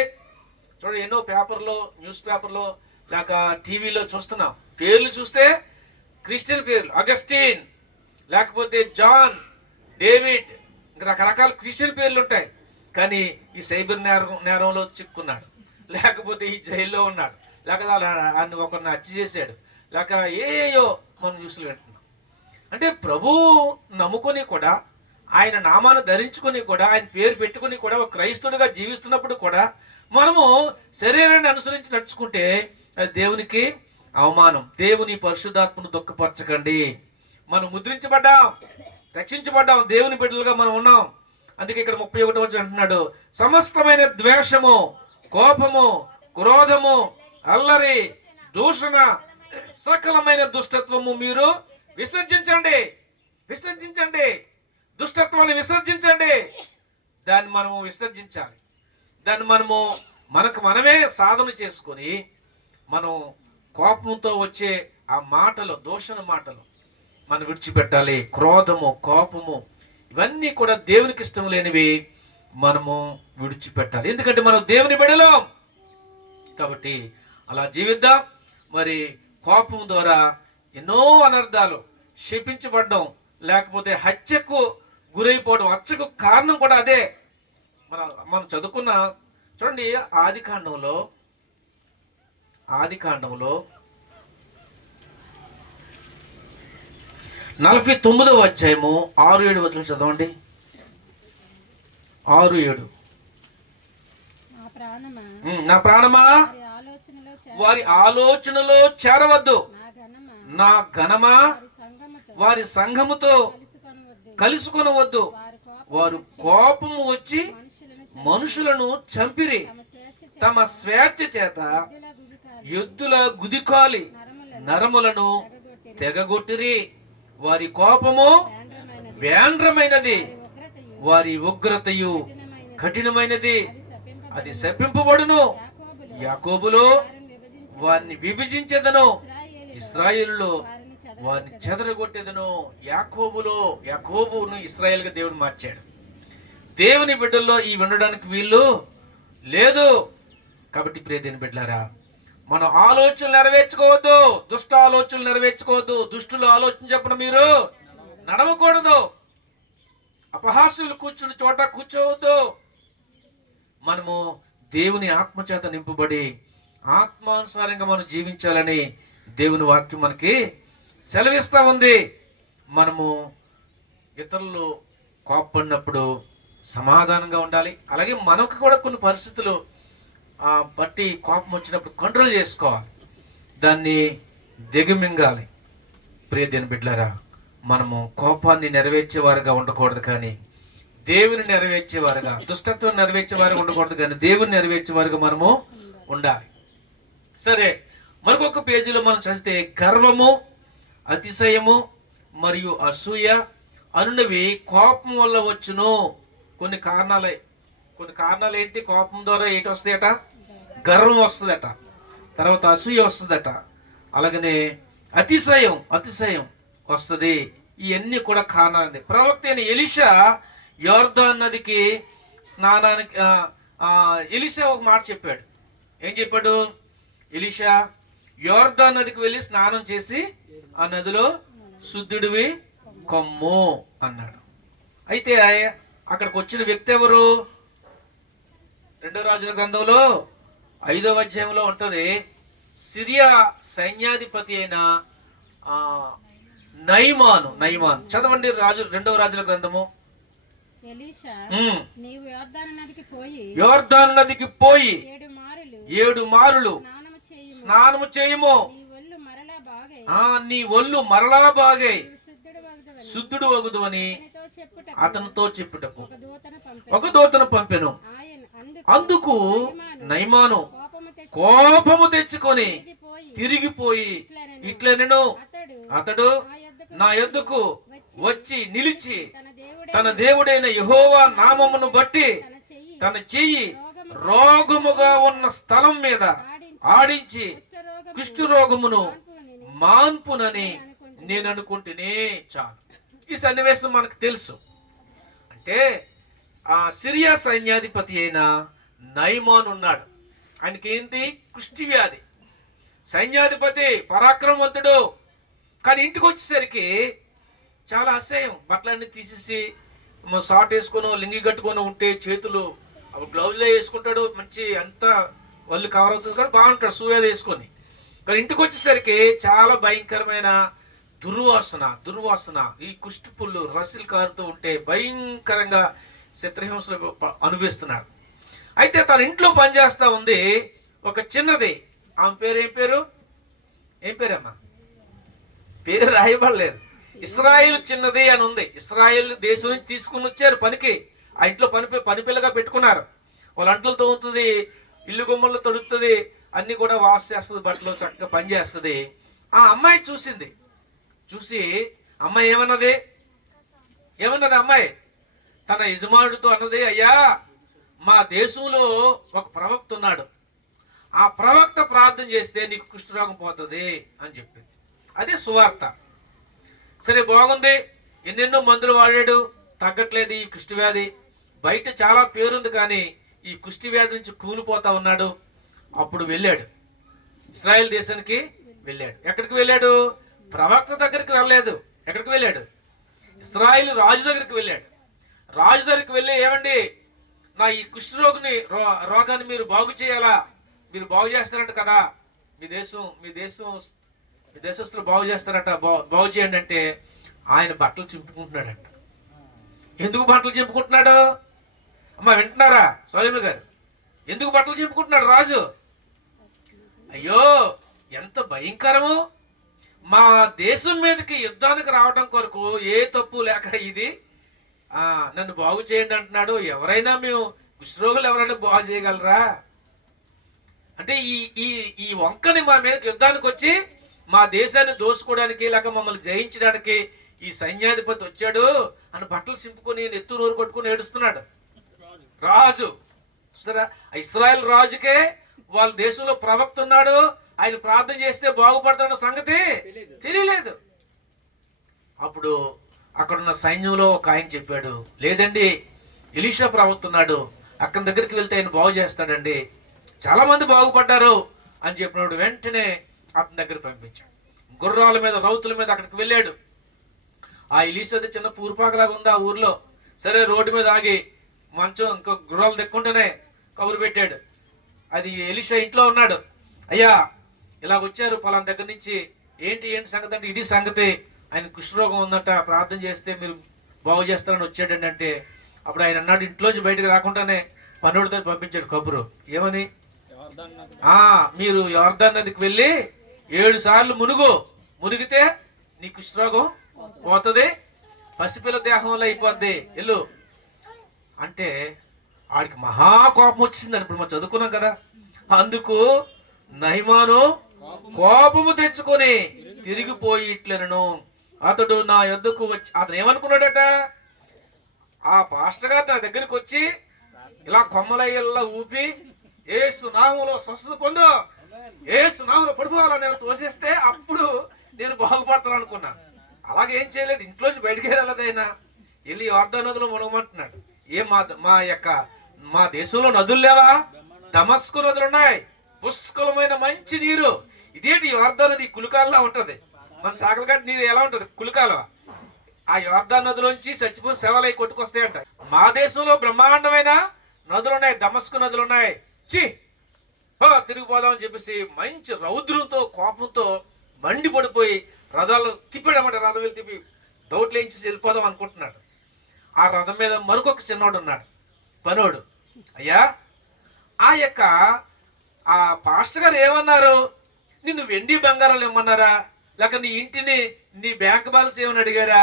చూడండి, ఎన్నో పేపర్లో, న్యూస్ పేపర్లో లేక టీవీలో చూస్తున్నాం. పేర్లు చూస్తే క్రిస్టియన్ పేర్లు, అగస్టిన్, లేకపోతే జాన్, డేవిడ్, ఇంకా రకరకాల క్రిస్టియన్ పేర్లు ఉంటాయి. కానీ ఈ సైబర్ నేరంలో చిక్కుకున్నాడు, లేకపోతే ఈ జైల్లో ఉన్నాడు, లేకపోతే ఆయన ఒకరిని హత్య చేశాడు, లేక ఏయో మనం న్యూస్లు వింటున్నాం. అంటే ప్రభువు నమ్ముకొని కూడా, ఆయన నామాన్ని ధరించుకొని కూడా, ఆయన పేరు పెట్టుకుని కూడా ఒక క్రైస్తవుడిగా జీవిస్తున్నప్పుడు కూడా మనము శరీరాన్ని అనుసరించి నడుచుకుంటే అది దేవునికి అవమానం. దేవుని పరిశుద్ధాత్మను దుఃఖపరచకండి. మనం ముద్రించబడ్డాం, రక్షించబడ్డాం, దేవుని బిడ్డలుగా మనం ఉన్నాం. అందుకే ఇక్కడ 31వ వచనం అంటున్నాడు, సమస్తమైన ద్వేషము, కోపము, క్రోధము, అల్లరి, దూషణ, సకలమైన దుష్టత్వము మీరు విసర్జించండి. విసర్జించండి, దుష్టత్వాన్ని విసర్జించండి. దాన్ని మనము విసర్జించాలి. దాన్ని మనమే సాధన చేసుకొని మనం కోపంతో వచ్చే ఆ మాటలు, దూషణ మాటలు మనం విడిచిపెట్టాలి. క్రోధము, కోపము ఇవన్నీ కూడా దేవునికి ఇష్టం లేనివి మనము విడిచిపెట్టాలి. ఎందుకంటే మనం దేవుని బిడ్డలం కాబట్టి అలా జీవిద్దాం. మరి కోపం ద్వారా ఎన్నో అనర్థాలు, శపించబడడం, లేకపోతే హత్యకు గురైపోవడం, హత్యకు కారణం కూడా అదే. మనం చదువుకున్న చూడండి, ఆది కాండంలో 49వ అధ్యాయము 6-7 వచనం చదవండి. 6-7. నా ప్రాణమా వారి ఆలోచనలో చేరవద్దు, నా ఘనమా వారి సంఘముతో కలుసుకొనవద్దు. వారు కోపము వచ్చి మనుషులను చంపిరి, తమ స్వేచ్ఛ చేత ఎద్దుల గుదికాలి నరములను తెగగొట్టిరి. వారి కోపము వేంద్రమైనది, వారి ఉగ్రతయు కఠినమైనది, అది శపింపబడును. యాకోబులో వారిని విభజించెదను, ఇశ్రాయేలులో వారిని చెదరగొట్టేదను. యాకోబును ఇశ్రాయేలుగా దేవుడు మార్చాడు. దేవుని బిడ్డల్లో ఈ వినడానికి వీళ్ళు లేదు. కాబట్టి ప్రియ దేవుని బిడ్డలారా, మన ఆలోచనలు నెరవేర్చుకోవద్దు, దుష్ట ఆలోచనలు నెరవేర్చుకోవద్దు. దుష్టుల ఆలోచన చెప్పిన మీరు నడవకూడదు. అపహాస్యులు కూర్చుని చోట కూర్చోవద్దు. మనము దేవుని ఆత్మచేత నింపబడి ఆత్మానుసారంగా మనం జీవించాలని దేవుని వాక్యం మనకి సెలవిస్తా ఉంది. మనము ఇతరులు కోప్పడినప్పుడు సమాధానంగా ఉండాలి. అలాగే మనకు కూడా కొన్ని పరిస్థితులు బట్టి కోపం వచ్చినప్పుడు కంట్రోల్ చేసుకోవాలి, దాన్ని దిగమింగాలి. ప్రియ దేవుని బిడ్డలారా, మనము కోపాన్ని నెరవేర్చేవారుగా ఉండకూడదు, కానీ దేవుని నెరవేర్చేవారుగా, దుష్టత్వం నెరవేర్చేవారుగా ఉండకూడదు, కానీ దేవుని నెరవేర్చేవారుగా మనము ఉండాలి. సరే, మరొక పేజీలో మనం చదివితే గర్వము, అతిశయము మరియు అసూయ అనునవి కోపం వల్ల వచ్చును. కొన్ని కారణాలు ఏంటి? కోపం ద్వారా ఏంటి వస్తాయట? గర్వం వస్తుందట, తర్వాత అసూయ వస్తుందట, అలాగనే అతిశయం వస్తుంది. ఇవన్నీ కూడా కారణాలు. ప్రవక్త అయిన ఎలీషా యోర్దాను నదికి స్నానానికి ఎలీషా ఒక మాట చెప్పాడు. ఏం చెప్పాడు? ఎలీషా యోర్దాను నదికి వెళ్ళి స్నానం చేసి ఆ నదిలో శుద్ధుడివి కొమ్ము అన్నాడు. అయితే అక్కడికి వచ్చిన వ్యక్తి ఎవరు? 2 రాజుల గ్రంథంలో 5వ అధ్యాయంలో ఉంటది. సిరియా సైన్యాధిపతి అయిన నయమాను. చదవండి 2వ రాజుల గ్రంథము. ఎలీషా, నీవు యోర్దాను నదికి పోయి 7 మారులు స్నానము చేయుము, నీ ఒళ్ళు మరలా బాగై శుద్ధుడు వగుదు అని అతనితో చెప్పుటకు ఒక దూతను పంపెను. అందుకు నయమాను కోపము తెచ్చుకొని తిరిగిపోయి ఇట్లనెను, అతడు నా యొద్దకు వచ్చి నిలిచి తన దేవుడైన యెహోవా నామమును బట్టి తన చెయ్యి తన చెయ్యి రోగముగా ఉన్న స్థలం మీద ఆడించి కుష్ఠరోగం కుష్ఠరోగమును మాన్పునని నేను అనుకుంటేనే చాలు. ఈ సన్నివేశం మనకు తెలుసు. అంటే ఆ సిరియా సైన్యాధిపతి అయిన నయమాన్ ఉన్నాడు. ఆయనకి ఏంటి? కుష్టి వ్యాధి. సైన్యాధిపతి, పరాక్రమవంతుడు. కానీ ఇంటికి వచ్చేసరికి చాలా అసహ్యం. బట్టలన్నీ తీసేసి షార్ట్ వేసుకొని లింగి కట్టుకొని ఉంటే చేతులు గ్లౌజ్లో వేసుకుంటాడు, మంచి అంతా వాళ్ళు కవర్ అవుతుంది కానీ బాగుంటాడు సూర్యాది వేసుకొని. కానీ ఇంటికి వచ్చేసరికి చాలా భయంకరమైన దుర్వాసన. ఈ కుష్టి పుళ్ళు రస్సులు కారుతూ ఉంటే భయంకరంగా చిత్రహింసలు అనుభవిస్తున్నాడు. అయితే తన ఇంట్లో పనిచేస్తా ఉంది ఒక చిన్నది. ఆమె పేరు ఏం పేరమ్మా? పేరు రాయబడలేదు. ఇస్రాయేల్ చిన్నది అని ఉంది. ఇస్రాయేల్ దేశం నుంచి తీసుకుని వచ్చారు పనికి. ఆ ఇంట్లో పని పిల్లగా పెట్టుకున్నారు. వాళ్ళ అంటలు తోముతుంది, ఇల్లు గుమ్మలు తొడుగుతుంది, అన్ని కూడా వాష్ చేస్తుంది, బట్టలు చక్కగా పని చేస్తుంది. ఆ అమ్మాయి చూసి అమ్మాయి ఏమన్నది అమ్మాయి తన యజమానుడితో అన్నది, అయ్యా మా దేశంలో ఒక ప్రవక్త ఉన్నాడు, ఆ ప్రవక్త ప్రార్థన చేస్తే నీకు కుష్ఠరోగం పోతుంది అని చెప్పింది. అదే సువార్త. సరే బాగుంది, ఎన్నెన్నో మందులు వాడాడు, తగ్గట్లేదు ఈ కుష్టి వ్యాధి. బయట చాలా పేరుంది కానీ ఈ కుష్టి వ్యాధి నుంచి కూలిపోతా ఉన్నాడు. అప్పుడు వెళ్ళాడు, ఇశ్రాయేల్ దేశానికి వెళ్ళాడు. ఎక్కడికి వెళ్ళాడు? ప్రవక్త దగ్గరికి వెళ్ళలేదు. ఎక్కడికి వెళ్ళాడు? ఇశ్రాయేల్ రాజు దగ్గరికి వెళ్ళాడు. రాజు దగ్గరికి వెళ్ళి, ఏమండి నా ఈ కుష్ఠరోగిని రోగాన్ని మీరు బాగు చేయాలా? మీరు బాగు చేస్తారంట కదా, మీ దేశస్తులు బాగు చేస్తారట, బాగు చేయండి అంటే ఆయన బట్టలు చింపుకుంటున్నాడంట. ఎందుకు బట్టలు చింపుకుంటున్నాడు? అమ్మా వింటున్నారా సోలమ్మ గారు? ఎందుకు బట్టలు చింపుకుంటున్నాడు రాజు? అయ్యో ఎంత భయంకరము! మా దేశం మీదకి యుద్ధానికి రావడం కొరకు ఏ తప్పు లేక ఇది నన్ను బాగు చేయండి అంటున్నాడు. ఎవరైనా మేము కుష్ఠరోగులు ఎవరైనా బాగు చేయగలరా? అంటే ఈ వంకని మా మీదకి యుద్ధానికి వచ్చి మా దేశాన్ని దోసుకోవడానికి లేక మమ్మల్ని జయించడానికి ఈ సైన్యాధిపతి వచ్చాడు అని బట్టలు సింపుకొని నెత్తు నోరు కొట్టుకుని ఏడుస్తున్నాడు రాజు. చూసారా, ఇశ్రాయేల్ రాజుకే వాళ్ళ దేశంలో ప్రవక్త ఉన్నాడు, ఆయన ప్రార్థన చేస్తే బాగుపడతాడన్న సంగతి తెలియలేదు. అప్పుడు అక్కడున్న సైన్యంలో ఒక ఆయన చెప్పాడు, లేదండి ఎలీషా ప్రవక్త ఉన్నాడు, అక్కడి దగ్గరికి వెళ్తే ఆయన బాగు చేస్తాడండి, చాలా మంది బాగుపడ్డారు అని చెప్పినప్పుడు వెంటనే అతని దగ్గర పంపించాడు. గుర్రాల మీద రౌతుల మీద అక్కడికి వెళ్ళాడు. ఆ ఎలీషాది చిన్న పూర్పాకలాగా ఉంది ఆ ఊర్లో. సరే రోడ్డు మీద ఆగి మంచం ఇంకో గుర్రాలు దెక్కుంటేనే కబురు పెట్టాడు. అది ఎలీషా ఇంట్లో ఉన్నాడు. అయ్యా ఇలాగ వచ్చారు పలానా దగ్గర నుంచి, ఏంటి సంగతి అంటే ఇది సంగతి, ఆయన కుష్ఠరోగం ఉందంట, ప్రార్థన చేస్తే మీరు బాగు చేస్తారని వచ్చాడండి అంటే అప్పుడు ఆయన అన్నాడు, ఇంట్లోంచి బయటకు రాకుండానే పనుడితో పంపించాడు కబురు. ఏమని? మీరు యోర్దాన్ నదికి వెళ్ళి 7 సార్లు మునిగితే నీ కుష్ఠరోగం పోతుంది, పసిపిల్ల దేహంలో అయిపోద్ది, వెళ్ళు అంటే ఆడికి మహా కోపం వచ్చేసిందని ఇప్పుడు మనం చదువుకున్నాం కదా. అందుకు నయమాను కోపము తెచ్చుకొని తిరిగిపోయి ఇట్లనను అతడు నా యొద్దకు వచ్చి, అతను ఏమనుకున్నాడట, ఆ పాస్టర్ గారు నా దగ్గరికి వచ్చి ఇలా కొమ్మలయ్యల్లా ఊపి యేసు నామములో స్వస్థత పొందు, యేసు నామములో పడిపోవాలని తోసేస్తే అప్పుడు నేను బాగుపడతాను అనుకున్నా. అలాగే ఏం చేయలేదు, ఇంట్లోంచి బయటికి వెళ్ళదైనా వెళ్ళి యోర్దాను నదిలో మునగమంటున్నాడు. మా దేశంలో నదులు లేవా? దమస్కు నదులు ఉన్నాయి, పుష్కలమైన మంచి నీరు. ఇదేంటి యోర్దాను నది కులికాలలో ఉంటది, మన చాకలగడ్డ నీరు ఎలా ఉంటది కులికాల. ఆ యోర్దాను నదిలోంచి చచ్చిపోయిన శవాలై కొట్టుకొస్తాయంట. మా దేశంలో బ్రహ్మాండమైన నదులు ఉన్నాయి, దమస్కు నదులు ఉన్నాయి, తిరిగిపోదామని చెప్పేసి మంచి రౌద్రంతో కోపంతో మండి పడిపోయి రథాలు తిప్పాడమాట. రథం వెళ్ళి తిప్పి దౌట్లేంచి వెళ్ళిపోదాం అనుకుంటున్నాడు. ఆ రథం మీద మరొక చిన్నోడు ఉన్నాడు, పనోడు. అయ్యా ఆ పాస్టర్ గారు ఏమన్నారు, నిన్ను వెండి బంగారాలు ఏమన్నారా, లేక నీ ఇంటిని నీ బ్యాంక్ బ్యాలెన్స్ ఏమని అడిగారా?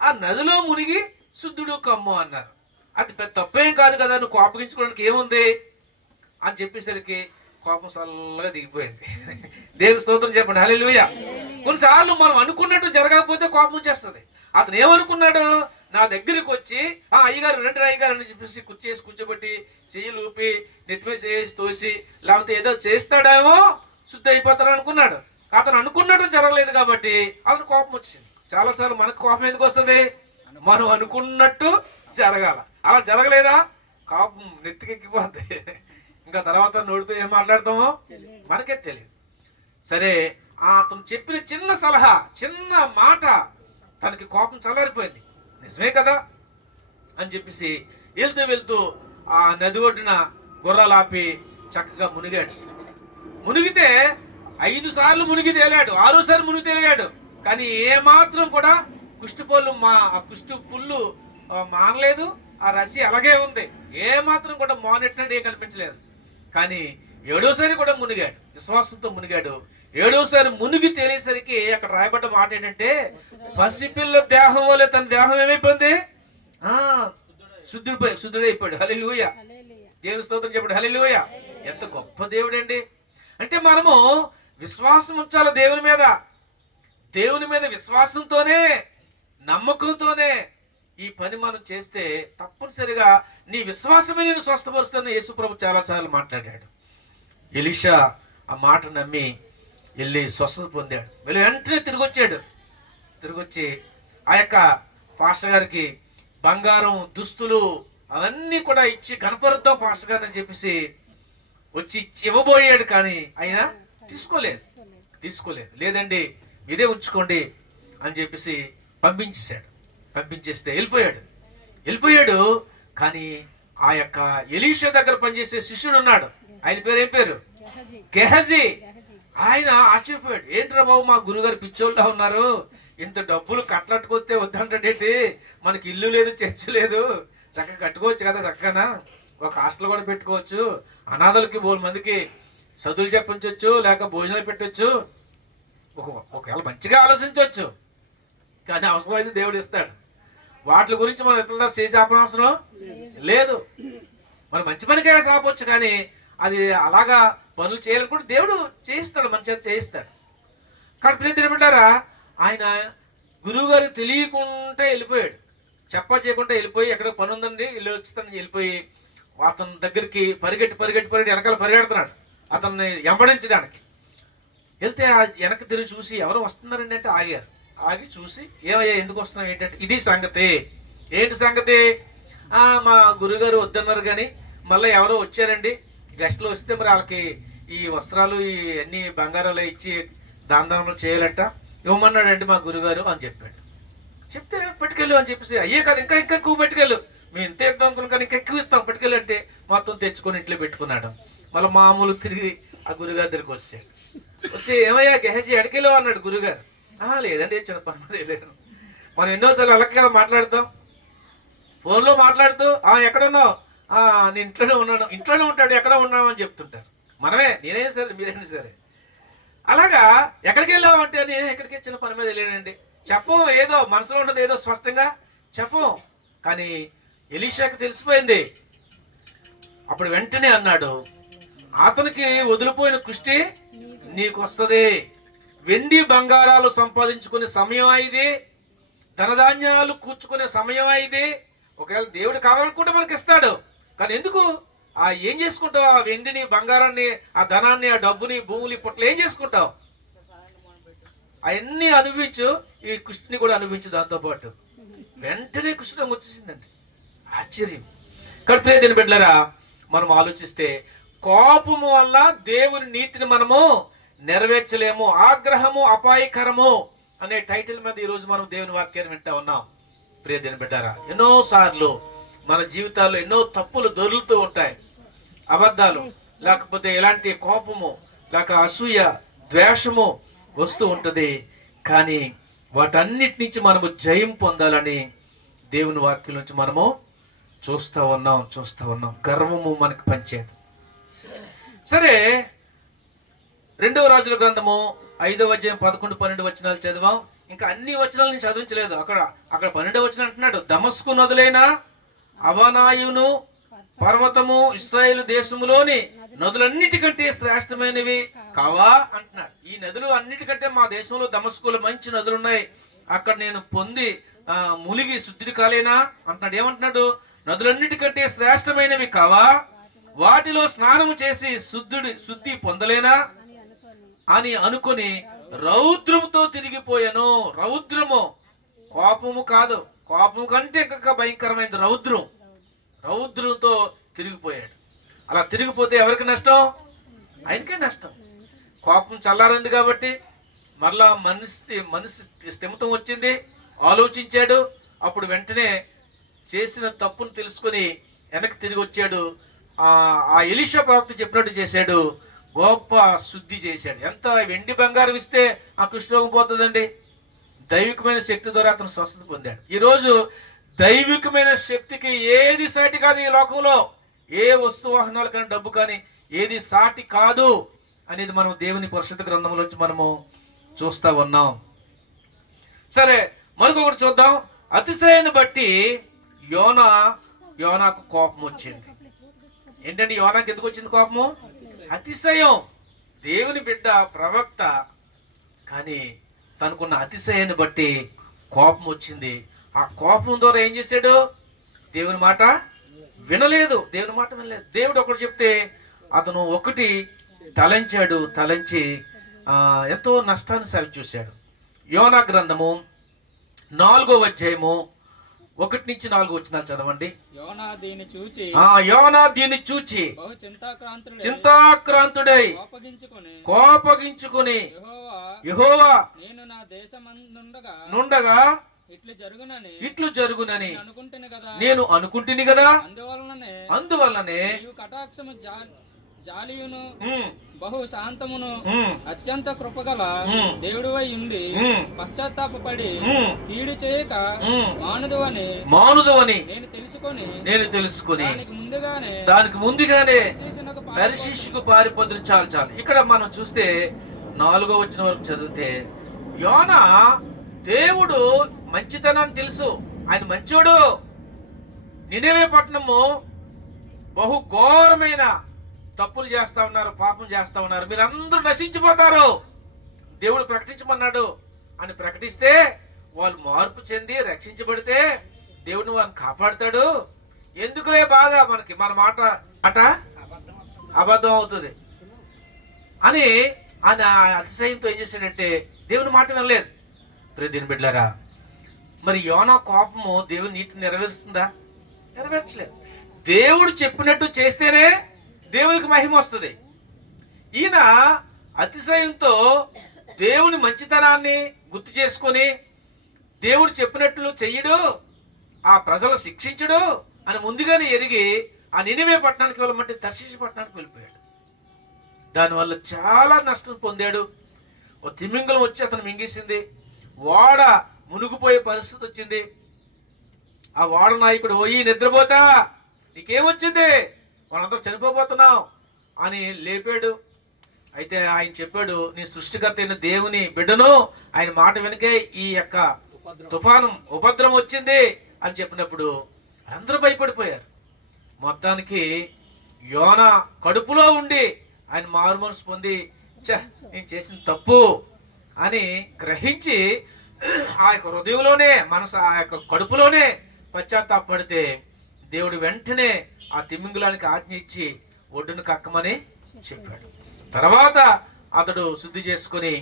ఆ నదిలో మునిగి శుద్ధుడు కమ్ము అన్నారు. అది పెద్ద తప్పేం కాదు కదా, నువ్వు కోపగించుకోవడానికి ఏముంది అని చెప్పేసరికి కోపం చల్లగా దిగిపోయింది. దేవుని స్తోత్రం చెప్పండి, హల్లెలూయా. కొన్నిసార్లు మనం అనుకున్నట్టు జరగకపోతే కోపం వచ్చేస్తుంది. అతను ఏమనుకున్నాడు, నా దగ్గరికి వచ్చి అయ్యగారు రెండు అయ్యగారు అని చెప్పేసి కుర్చేసి కూర్చోబెట్టి చెయ్యి ఊపి నెత్తిమీద చేసి తోసి లేకపోతే ఏదో చేస్తాడేమో శుద్ధి అయిపోతాడు అనుకున్నాడు. అతను అనుకున్నట్టు జరగలేదు కాబట్టి అతను కోపం వచ్చింది. చాలాసార్లు మనకు కోపం ఎందుకు వస్తుంది? మనం అనుకున్నట్టు జరగాల, అలా జరగలేదా కోపం నెత్తికెక్కిపోద్ది. ఇంకా తర్వాత నోటితో ఏం మాట్లాడతామో మనకే తెలియదు. సరే, అతను చెప్పిన చిన్న సలహా, చిన్న మాట తనకి కోపం చల్లారిపోయింది. నిజమే కదా అని చెప్పేసి వెళ్తూ ఆ నది ఒడ్డున గుర్రాలు ఆపి చక్కగా మునిగాడు. మునిగితే 5 సార్లు మునిగి తేలాడు, 6సారి మునిగి తేలాడు. కానీ ఏమాత్రం కూడా ఆ కుష్టు పుల్లు మానలేదు. ఆ రసి అలాగే ఉంది, ఏమాత్రం కూడా మానెట్టినట్టు ఏం కనిపించలేదు. కానీ 7వసారి కూడా మునిగాడు, విశ్వాసంతో మునిగాడు. 7వసారి మునిగి తేలేసరికి అక్కడ రాయబడ్డ మాట ఏంటంటే, పసిపిల్ల దేహం వల్ల తన దేహం ఏమైపోయింది? శుద్ధుడైపోయాడు. హల్లెలూయా, దేవుని స్తోత్రం చెప్పండి. హల్లెలూయా. ఎంత గొప్ప దేవుడండి. అంటే మనము విశ్వాసం ఉంచాలి దేవుని మీద విశ్వాసంతోనే, నమ్మకంతోనే ఈ పని మనం చేస్తే తప్పనిసరిగా నీ విశ్వాసమే నేను స్వస్థపరుస్తాను యేసు ప్రభు చాలాసార్లు మాట్లాడాడు. ఎలీషా ఆ మాట నమ్మి వెళ్ళి స్వస్థత పొందాడు. వెళ్ళి వెంటనే తిరిగి వచ్చి ఆ యొక్క పాస్టర్ గారికి బంగారం, దుస్తులు అవన్నీ కూడా ఇచ్చి కనపరుద్దాం పాస్టర్ గారిని అని చెప్పేసి వచ్చి ఇవ్వబోయాడు. కానీ ఆయన తీసుకోలేదు. లేదండి మీరే ఉంచుకోండి అని చెప్పేసి పంపించేస్తే వెళ్ళిపోయాడు. కానీ ఆ యొక్క ఎలీషా దగ్గర పనిచేసే శిష్యుడు ఉన్నాడు, ఆయన పేరు ఏం పేరు? గెహజీ. ఆయన ఆశ్చర్యపోయాడు. ఏంట్రా బాబు, మా గురుగారు పిచ్చోళ్ళ ఉన్నారు, ఇంత డబ్బులు కట్లట్టుకొస్తే వద్దంటాడేంటి, మనకి ఇల్లు లేదు, చర్చ్ లేదు, చక్కగా కట్టుకోవచ్చు కదా, చక్కగా ఒక హాస్టల్ కూడా పెట్టుకోవచ్చు, అనాథలకి 3 మందికి చదువులు చెప్పించవచ్చు, లేక భోజనాలు పెట్టచ్చు, ఒకవేళ మంచిగా ఆలోచించవచ్చు. కానీ అవసరమైతే దేవుడు ఇస్తాడు. వాటి గురించి మనం ఇతరుల చేసి ఆపనవసరం లేదు. మనం మంచి పనికే సాపవచ్చు, కానీ అది అలాగా పనులు చేయాలనుకుంటే దేవుడు చేయిస్తాడు, మంచిగా చేయిస్తాడు. కానీ ప్రియమైన బిడ్డలారా, ఆయన గురువు గారికి తెలియకుండా వెళ్ళిపోయాడు. చేయకుండా వెళ్ళిపోయి, ఎక్కడ పని ఉందండి ఇల్లు వచ్చిందని వెళ్ళిపోయి అతని దగ్గరికి పరిగెట్టి వెనకాల పరిగెడుతున్నాడు అతన్ని వెంబడించడానికి. వెళ్తే వెనక తిరిగి చూసి ఎవరు వస్తున్నారండి అంటే ఆగి చూసి, ఏమయ్యా ఎందుకు వస్తున్నాం ఏంటంటే, ఇది సంగతి. ఏంటి సంగతి? మా గురుగారు వద్దన్నారు, కానీ మళ్ళీ ఎవరో వచ్చారండి, గెస్ట్లు వస్తే మరి వాళ్ళకి ఈ వస్త్రాలు ఈ అన్ని బంగారాలు ఇచ్చి దానధర్మాలు చేయాలట, ఇవ్వమన్నాడండి మా గురుగారు అని చెప్పాడు. చెప్తే పట్టుకెళ్ళు అని చెప్పేసి, అయ్యే కాదు ఇంకా ఎక్కువ పట్టుకెళ్ళు, మేము ఇంత ఇద్దాం అనుకున్నాం కానీ ఇంకా ఎక్కువ ఇస్తాం పట్టుకెళ్ళు అంటే మొత్తం తెచ్చుకొని ఇంట్లో పెట్టుకున్నాడు. మళ్ళీ మామూలు తిరిగి ఆ గురుగారి దగ్గరికి వస్తే ఏమయ్యా గెహజీ ఎడకెళ్ళు అన్నాడు గురుగారు. లేదండి చిన్న పని మీద వెళ్ళాను. మనం ఎన్నోసార్లు అలాగే కదా మాట్లాడతాం, ఫోన్లో మాట్లాడుతూ ఎక్కడున్నావు, నేను ఇంట్లోనే ఉంటాడు, ఎక్కడ ఉన్నావు అని చెప్తుంటారు. నేనైనా సరే మీరైనా సరే. అలాగా ఎక్కడికి వెళ్ళావు అంటే, నేను ఎక్కడికి చిన్న పని మీద వెళ్ళానండి చెప్పం, ఏదో మనసులో ఉన్నది ఏదో స్పష్టంగా చెప్పం. కానీ ఎలీషాకి తెలిసిపోయింది. అప్పుడు వెంటనే అన్నాడు, అతనికి వదిలిపోయిన కుష్టి నీకు వస్తుంది, వెండి బంగారాలు సంపాదించుకునే సమయం ఇది, ధనధాన్యాలు కూర్చుకునే సమయం ఇది. ఒకవేళ దేవుడు కావాలనుకుంటే మనకి ఇస్తాడు, కానీ ఎందుకు ఏం చేసుకుంటావు? ఆ వెండిని, బంగారాన్ని, ఆ ధనాన్ని, ఆ డబ్బుని, భూములు, పుట్టలు ఏం చేసుకుంటావు? అవన్నీ అనుభవించు, ఈ కృష్ణని కూడా అనుభవించు. దాంతో పాటు వెంటనే కృష్ణ వచ్చేసిందండి. ఆశ్చర్యం. కడుపులే దీని బిడ్డలారా, మనం ఆలోచిస్తే కోపము వల్ల దేవుని నీతిని మనము నెరవేర్చలేము. ఆగ్రహము అపాయకరము అనే టైటిల్ మీద ఈరోజు మనం దేవుని వాక్యాన్ని వింటా ఉన్నాం. ప్రియ దీని బిడ్డలారా, ఎన్నోసార్లు మన జీవితాల్లో ఎన్నో తప్పులు దొరుకుతూ ఉంటాయి. అబద్ధాలు, లేకపోతే ఎలాంటి కోపము, లేక అసూయ, ద్వేషము వస్తూ ఉంటుంది. కానీ వాటన్నిటి నుంచి మనము జయం పొందాలని దేవుని వాక్యం నుంచి మనము చూస్తూ ఉన్నాం. గర్వము మనకు పంచేది. సరే, 2వ రాజుల గ్రంథము 5వ అధ్యాయం 11, 12 వచనాలు చదివాం. ఇంకా అన్ని వచనాలు నేను చదివించలేదు. అక్కడ 12వ వచనం అంటున్నాడు, దమస్కు నదులైన అవనాయును పర్వతము ఇశ్రాయేలు దేశములోని నదులన్నిటికంటే శ్రేష్టమైనవి కావా అంటున్నాడు. ఈ నదులు అన్నిటికంటే మా దేశంలో దమస్కులో మంచి నదులు ఉన్నాయి, అక్కడ నేను పొంది మునిగి శుద్ధుడు కాలేనా అంటున్నాడు. ఏమంటున్నాడు? నదులన్నిటికంటే శ్రేష్టమైనవి కావా, వాటిలో స్నానము చేసి శుద్ధి పొందలేనా అని అనుకొని రౌద్రముతో తిరిగిపోయాను. రౌద్రము కోపము కాదు, కోపము కంటే ఇంకా భయంకరమైనది రౌద్రంతో తిరిగిపోయాడు. అలా తిరిగిపోతే ఎవరికి నష్టం? ఆయనకే నష్టం. కోపం చల్లారింది కాబట్టి మరలా మనసు స్థిమితం వచ్చింది, ఆలోచించాడు. అప్పుడు వెంటనే చేసిన తప్పును తెలుసుకొని వెనక్కి తిరిగి వచ్చాడు. ఆ ఎలీషా ప్రవక్త చెప్పినట్టు చేశాడు, గొప్ప శుద్ధి చేశాడు. ఎంత వెండి బంగారం ఇస్తే ఆ కుష్ఠరోగం పోతుందండి? దైవికమైన శక్తి ద్వారా అతను స్వస్థత పొందాడు. ఈరోజు దైవికమైన శక్తికి ఏది సాటి కాదు. ఈ లోకంలో ఏ వస్తు వాహనాలు కానీ డబ్బు కానీ ఏది సాటి కాదు అనేది మనం దేవుని పరిశుద్ధ గ్రంథంలోంచి మనము చూస్తా ఉన్నాం. సరే, మరొకటి చూద్దాం. అతిశయాన్ని బట్టి యోనాకు కోపం వచ్చింది. ఏంటంటే యోనాకు ఎందుకు వచ్చింది కోపము? అతిశయం. దేవుని బిడ్డ ప్రవక్త, కానీ తనకున్న అతిశయాన్ని బట్టి కోపం వచ్చింది. ఆ కోపం ద్వారా ఏం చేశాడు? దేవుని మాట వినలేదు. దేవుడు ఒకటి చెప్తే అతను ఒకటి తలంచి ఎంతో నష్టాన్ని సవి చూశాడు. యోనా గ్రంథము 4వ అధ్యాయము 1-4 చదవండి. యోనా దీన్ని చూచి చింతాక్రాంతుడై కోపగించుకొని యెహోవా నుండగా ఇట్లు జరుగునని నేను అనుకుంటుని కదా, అందువల్లనే జాలియును బహు శాంతమును అత్యంత కృపగల దేవుడివై ఉండి పశ్చాత్తాపడి కీడు చేయక మానుదువని నేను తెలుసుకొని దానికి ముందుగానే తర్షీషుకు పారిపోతున్న. చాలు. ఇక్కడ మనం చూస్తే 4వ వచనం వరకు చదివితే యోనా దేవుడు మంచితనాన్ని తెలుసు, ఆయన మంచోడు. నినెవే పట్టణము బహు ఘోరమైన తప్పులు చేస్తా ఉన్నారు, పాపం చేస్తా ఉన్నారు, మీరందరూ నశించిపోతారు, దేవుడు ప్రకటించమన్నాడు అని ప్రకటిస్తే వాళ్ళు మార్పు చెంది రక్షించబడితే దేవుడిని వాళ్ళని కాపాడుతాడు. ఎందుకులే బాధ, మన మాట అబద్ధం అవుతుంది అని ఆయన అతిశయంతో ఏం చేశాడంటే దేవుని మాట వినలేదు. ప్రియమైన బిడ్డలారా, మరి యోనా కోపము దేవుని నీతిని నెరవేరుస్తుందా? నెరవేర్చలేదు. దేవుడు చెప్పినట్టు చేస్తేనే దేవునికి మహిమ వస్తుంది. ఈయన అతిశయంతో దేవుని మంచితనాన్ని గుర్తు చేసుకొని దేవుడు చెప్పినట్లు చెయ్యడు, ఆ ప్రజలు శిక్షించడు అని ముందుగానే ఎరిగి ఆ నినివే పట్టణానికి వెళ్ళమంటే తర్షీషు పట్టణానికి వెళ్ళిపోయాడు. దానివల్ల చాలా నష్టం పొందాడు. ఓ తిమింగలం వచ్చి అతను మింగేసింది, వాడ మునిగిపోయే పరిస్థితి వచ్చింది. ఆ వాడ నాయకుడు, ఓ ఈ నిద్రపోతా, నీకేమొచ్చింది, వాళ్ళందరూ చనిపోబోతున్నాం అని లేపాడు. అయితే ఆయన చెప్పాడు, నీ సృష్టికర్త అయిన దేవుని బిడ్డను, ఆయన మాట వెనుకే ఈ యొక్క తుఫాను ఉపద్రవం వచ్చింది అని చెప్పినప్పుడు అందరూ భయపడిపోయారు. మొత్తానికి యోనా కడుపులో ఉండి ఆయన మారు మనసు పొంది నేను చేసిన తప్పు అని గ్రహించి ఆ యొక్క హృదయంలోనే మనసు ఆ యొక్క కడుపులోనే పశ్చాత్తాపడితే దేవుడు వెంటనే ఆ తిమింగులానికి ఆజ్ఞ ఇచ్చి ఒడ్డును కక్కమని చెప్పాడు. తర్వాత అతడు శుద్ధి చేసుకుని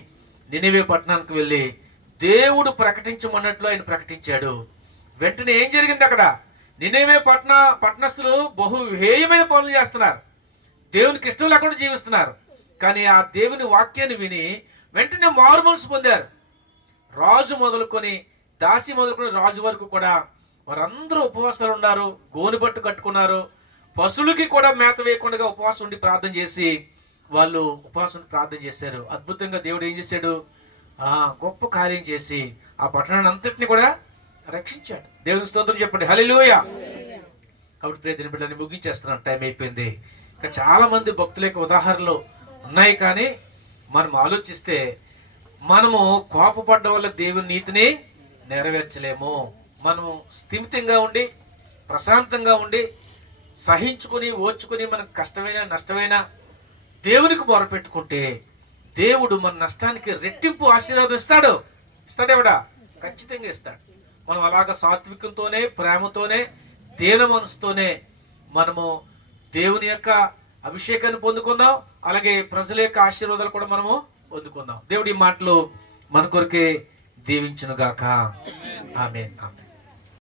నినివే పట్టణానికి వెళ్ళి దేవుడు ప్రకటించమన్నట్లు ఆయన ప్రకటించాడు. వెంటనే ఏం జరిగింది అక్కడ? నినివే పట్టణస్థులు బహు హేయమైన పనులు చేస్తున్నారు, దేవునికి ఇష్టం లేకుండా జీవిస్తున్నారు. కానీ ఆ దేవుని వాక్యాన్ని విని వెంటనే మారు మనసు పొందారు. రాజు మొదలుకొని దాసి మొదలుకొని రాజు వరకు కూడా వారందరూ ఉపవాసాలు ఉన్నారు, గోనుబట్టు కట్టుకున్నారు. పశువులకి కూడా మేత వేయకుండా ఉపవాసం ఉండి ప్రార్థన చేసి వాళ్ళు ఉపవాసం ప్రార్థన చేశారు. అద్భుతంగా దేవుడు ఏం చేశాడు? గొప్ప కార్యం చేసి ఆ పట్టణాన్ని అంతటిని కూడా రక్షించాడు. దేవునికి స్తోత్రం చెప్పండి, హల్లెలూయా. కాబట్టి ప్రియ దిన బిడ్డని ముగించేస్తున్నాను, టైం అయిపోయింది. ఇంకా చాలా మంది భక్తుల యొక్క ఉదాహరణలు ఉన్నాయి, కానీ మనం ఆలోచిస్తే మనము కోపపడ్డ వల్ల దేవుని నీతిని నెరవేర్చలేము. మనము స్థిమితంగా ఉండి ప్రశాంతంగా ఉండి సహించుకుని ఓర్చుకుని మనకు కష్టమైన నష్టమైన దేవునికి మొరపెట్టుకుంటే దేవుడు మన నష్టానికి రెట్టింపు ఆశీర్వాదం ఇస్తాడు. ఇస్తాడేవిడా? ఖచ్చితంగా ఇస్తాడు. మనం అలాగ సాత్వికంతోనే, ప్రేమతోనే, దీన మనసుతోనే మనము దేవుని యొక్క అభిషేకాన్ని పొందుకుందాం. అలాగే ప్రజల యొక్క ఆశీర్వాదాలు కూడా మనము పొందుకుందాం. దేవుడి మాటలు మన కొరకే దీవించునుగాక. ఆమేన్.